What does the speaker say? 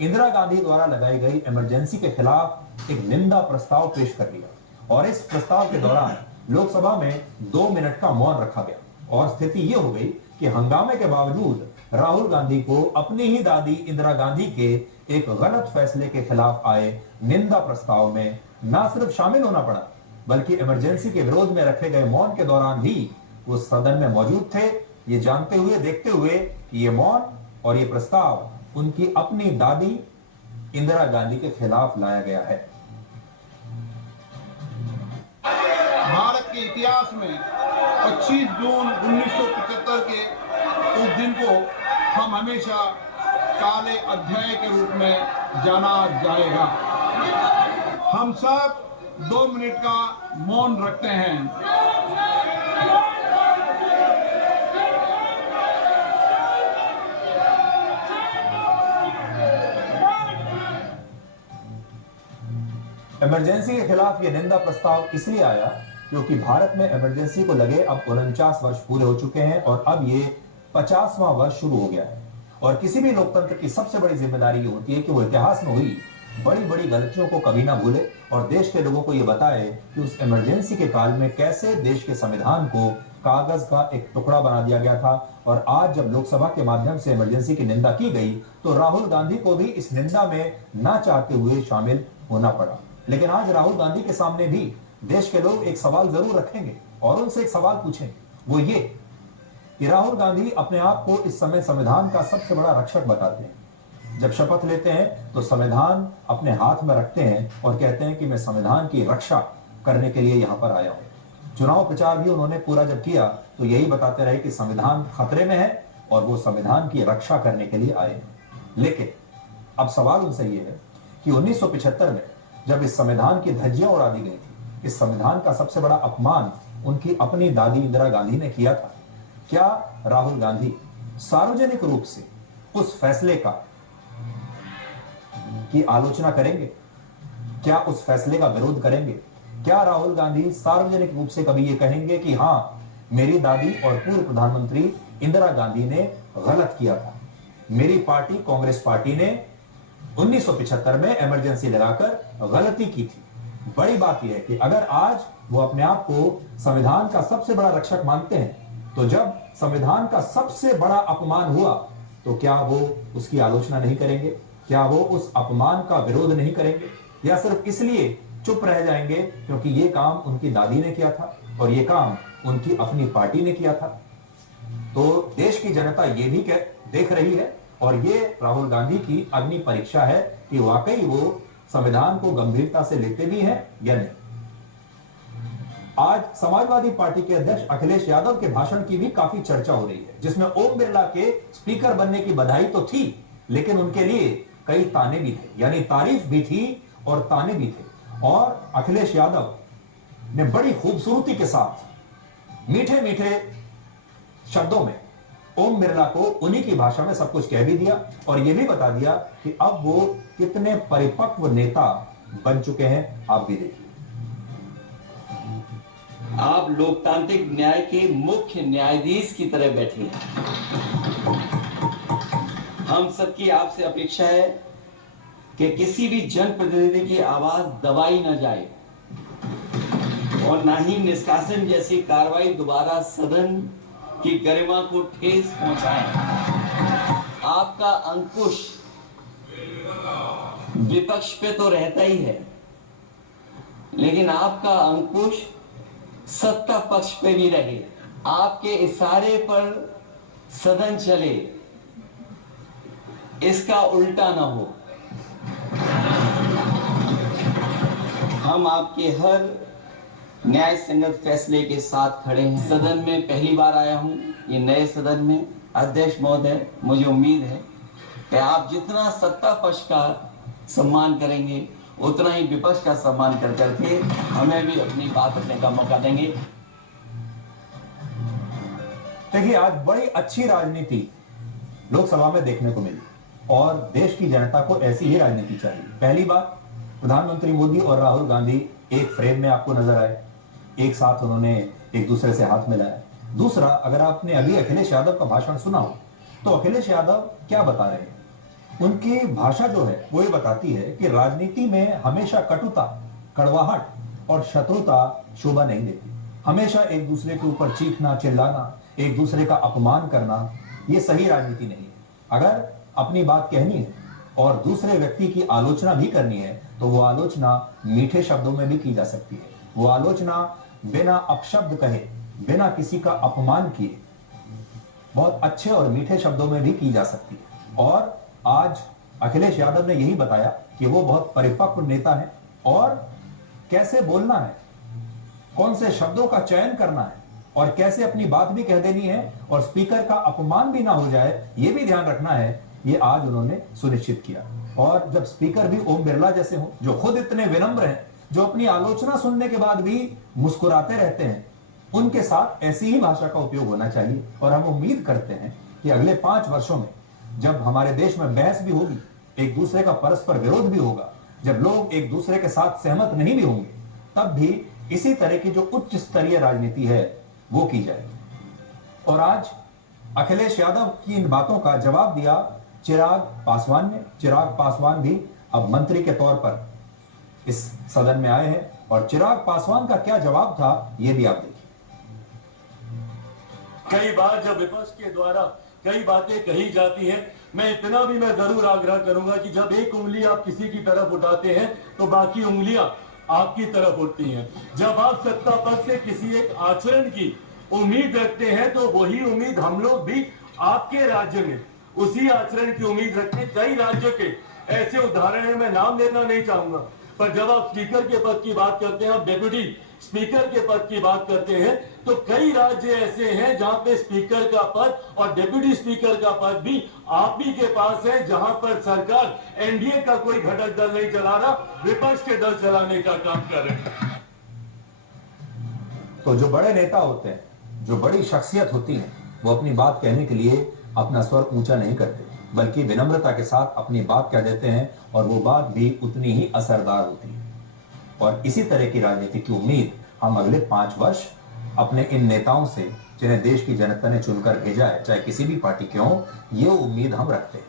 इंदिरा गांधी द्वारा लगाई गई इमरजेंसी के खिलाफ एक निंदा प्रस्ताव पेश कर दिया और इस प्रस्ताव के दौरान लोकसभा में 2 मिनट का मौन रखा गया और स्थिति यह हो गई कि हंगामे के बावजूद राहुल गांधी को अपनी ही दादी इंदिरा गांधी के एक गलत फैसले के खिलाफ आए निंदा प्रस्ताव में न सिर्फ शामिल होना पड़ा, बल्कि इमरजेंसी के विरोध में रखे गए मौन के दौरान भी वो सदन में मौजूद थे, ये जानते हुए देखते हुए कि ये मौन और ये प्रस्ताव उनकी अपनी दादी इंदिरा गांधी के खिलाफ लाया गया है। भारत के इतिहास में 25 जून 1975 के उस दिन को हम हमेशा काले अध्याय के रूप में जाना जाएगा। हम सब 2 मिनट का मौन रखते हैं। इमरजेंसी के खिलाफ यह निंदा प्रस्ताव इसलिए आया क्योंकि भारत में इमरजेंसी को लगे अब 49 वर्ष पूरे हो चुके हैं और अब ये 50वां वर्ष शुरू हो गया है और किसी भी लोकतंत्र की सबसे बड़ी जिम्मेदारी ये होती है कि वो इतिहास में हुई बड़ी बड़ी गलतियों को कभी ना भूले और देश के लोगों को ये बताए कि उस इमरजेंसी के काल में कैसे देश के संविधान को कागज का एक टुकड़ा बना दिया गया था। और आज जब लोकसभा के माध्यम से इमरजेंसी की निंदा की गई तो राहुल गांधी को भी इस निंदा में ना चाहते हुए शामिल होना पड़ा। लेकिन आज राहुल गांधी के सामने भी देश के लोग एक सवाल जरूर रखेंगे और उनसे एक सवाल पूछेंगे, वो ये कि राहुल गांधी अपने आप को इस समय संविधान का सबसे बड़ा रक्षक बताते हैं। जब शपथ लेते हैं तो संविधान अपने हाथ में रखते हैं और कहते हैं कि मैं संविधान की रक्षा करने के लिए यहां पर आया हूं। चुनाव प्रचार भी उन्होंने पूरा जब किया तो यही बताते रहे कि संविधान खतरे में है और वो संविधान की रक्षा करने के लिए आए हैं। लेकिन अब सवाल उनसे ये है कि 1975 में जब इस संविधान की धज्जियां उड़ा दी गई थी, इस संविधान का सबसे बड़ा अपमान उनकी अपनी दादी इंदिरा गांधी ने किया था। क्या राहुल गांधी सार्वजनिक रूप से उस फैसले की आलोचना करेंगे? क्या उस फैसले का विरोध करेंगे? क्या राहुल गांधी सार्वजनिक रूप से कभी ये कहेंगे कि हां, मेरी दादी और पूर्व प्रधानमंत्री इंदिरा गांधी ने गलत किया था, मेरी पार्टी कांग्रेस पार्टी ने 1975 में इमरजेंसी लगाकर गलती की थी? बड़ी बात यह है कि अगर आज वो अपने आप को संविधान का सबसे बड़ा रक्षक मानते हैं तो जब संविधान का सबसे बड़ा अपमान हुआ तो क्या वो उसकी आलोचना नहीं करेंगे? क्या वो उस अपमान का विरोध नहीं करेंगे या सिर्फ इसलिए चुप रह जाएंगे क्योंकि ये काम उनकी दादी ने किया था और ये काम उनकी अपनी पार्टी ने किया था? तो देश की जनता ये भी देख रही है और ये राहुल गांधी की अग्नि परीक्षा है कि वाकई वो संविधान को गंभीरता से लेते भी हैं या नहीं। आज समाजवादी पार्टी के अध्यक्ष अखिलेश यादव के भाषण की भी काफी चर्चा हो रही है, जिसमें ओम बिरला के स्पीकर बनने की बधाई तो थी लेकिन उनके लिए कई ताने भी थे, यानी तारीफ भी थी और ताने भी थे। और अखिलेश यादव ने बड़ी खूबसूरती के साथ मीठे मीठे शब्दों में ओम बिरला को उन्हीं की भाषा में सब कुछ कह भी दिया और यह भी बता दिया कि अब वो कितने परिपक्व नेता बन चुके हैं। आप भी देखिए। आप लोकतांत्रिक न्याय के मुख्य न्यायाधीश की तरह बैठे हैं। हम सबकी आपसे अपेक्षा है कि किसी भी जनप्रतिनिधि की आवाज दबाई न जाए और ना ही निष्कासन जैसी कार्रवाई दोबारा सदन की गरिमा को ठेस पहुंचाए। आपका अंकुश विपक्ष पे तो रहता ही है, लेकिन आपका अंकुश सत्ता पक्ष पे भी रहे। आपके इशारे पर सदन चले, इसका उल्टा ना हो। हम आपके हर न्याय संगत फैसले के साथ खड़े हैं। सदन में पहली बार आया हूं, ये नए सदन में। अध्यक्ष महोदय, मुझे उम्मीद है कि आप जितना सत्ता पक्ष का सम्मान करेंगे उतना ही विपक्ष का सम्मान कर करके हमें भी अपनी बात रखने का मौका देंगे। देखिए, आज बड़ी अच्छी राजनीति लोकसभा में देखने को मिली और देश की जनता को ऐसी ही राजनीति चाहिए। पहली बात, प्रधानमंत्री मोदी और राहुल गांधी एक फ्रेम में आपको नजर आए, एक साथ उन्होंने एक दूसरे से हाथ मिलाया। दूसरा, अगर आपने अभी अखिलेश यादव का भाषण सुना हो तो अखिलेश यादव क्या बता रहे हैं उनकी भाषा जो है वो ये बताती है कि राजनीति में हमेशा कटुता, कड़वाहट और शत्रुता शोभा नहीं देती। हमेशा एक दूसरे के ऊपर चीखना, चिल्लाना, एक दूसरे का अपमान करना, ये सही राजनीति नहीं है। अगर अपनी बात कहनी है और दूसरे व्यक्ति की आलोचना भी करनी है तो वो आलोचना मीठे शब्दों में भी की जा सकती है। वो आलोचना बिना अपशब्द कहे, बिना किसी का अपमान किए, बहुत अच्छे और मीठे शब्दों में भी की जा सकती है। और आज अखिलेश यादव ने यही बताया कि वो बहुत परिपक्व नेता है और कैसे बोलना है, कौन से शब्दों का चयन करना है और कैसे अपनी बात भी कह देनी है और स्पीकर का अपमान भी ना हो जाए, ये भी ध्यान रखना है। ये आज उन्होंने सुनिश्चित किया। और जब स्पीकर भी ओम बिरला जैसे हो, जो खुद इतने विनम्र हैं, जो अपनी आलोचना सुनने के बाद भी मुस्कुराते रहते हैं, उनके साथ ऐसी ही भाषा का उपयोग होना चाहिए। और हम उम्मीद करते हैं कि अगले 5 वर्षों में जब हमारे देश में बहस भी होगी, एक दूसरे का परस्पर विरोध भी होगा, जब लोग एक दूसरे के साथ सहमत नहीं भी होंगे, तब भी इसी तरह की जो उच्च स्तरीय राजनीति है वो की जाएगी। और आज अखिलेश यादव की इन बातों का जवाब दिया चिराग पासवान ने। चिराग पासवान भी अब मंत्री के तौर पर इस सदन में आए हैं और चिराग पासवान का क्या जवाब था ये भी आप देखिए। कई बार जब विपक्ष के द्वारा कई बातें कही जाती हैं, मैं इतना भी मैं जरूर आग्रह करूंगा कि जब एक उंगली आप किसी की तरफ उठाते हैं तो बाकी उंगलियां आपकी तरफ उठती हैं। जब आप सत्ता पक्ष से किसी एक आचरण की उम्मीद रखते हैं तो वही उम्मीद हम लोग भी आपके राज्य में उसी आचरण की उम्मीद रखते हैं। कई राज्यों के ऐसे उदाहरण हैं, मैं नाम लेना नहीं चाहूंगा, पर जब आप स्पीकर के पद की बात करते हैं, आप डेप्यूटी स्पीकर के पद की बात करते हैं, तो कई राज्य ऐसे हैं जहां पे स्पीकर का पद और डेप्यूटी स्पीकर का पद भी आप ही के पास है, जहां पर सरकार एनडीए का कोई घटक दल नहीं चला रहा, विपक्ष के दल चलाने का काम कर रहे हैं। तो जो बड़े नेता होते हैं, जो बड़ी शख्सियत होती है, वो अपनी बात कहने के लिए अपना स्वर ऊंचा नहीं करते, बल्कि विनम्रता के साथ अपनी बात कह देते हैं और वो बात भी उतनी ही असरदार होती है। और इसी तरह की राजनीति की उम्मीद हम अगले 5 वर्ष अपने इन नेताओं से, जिन्हें देश की जनता ने चुनकर भेजा है, चाहे किसी भी पार्टी के हों, ये उम्मीद हम रखते हैं।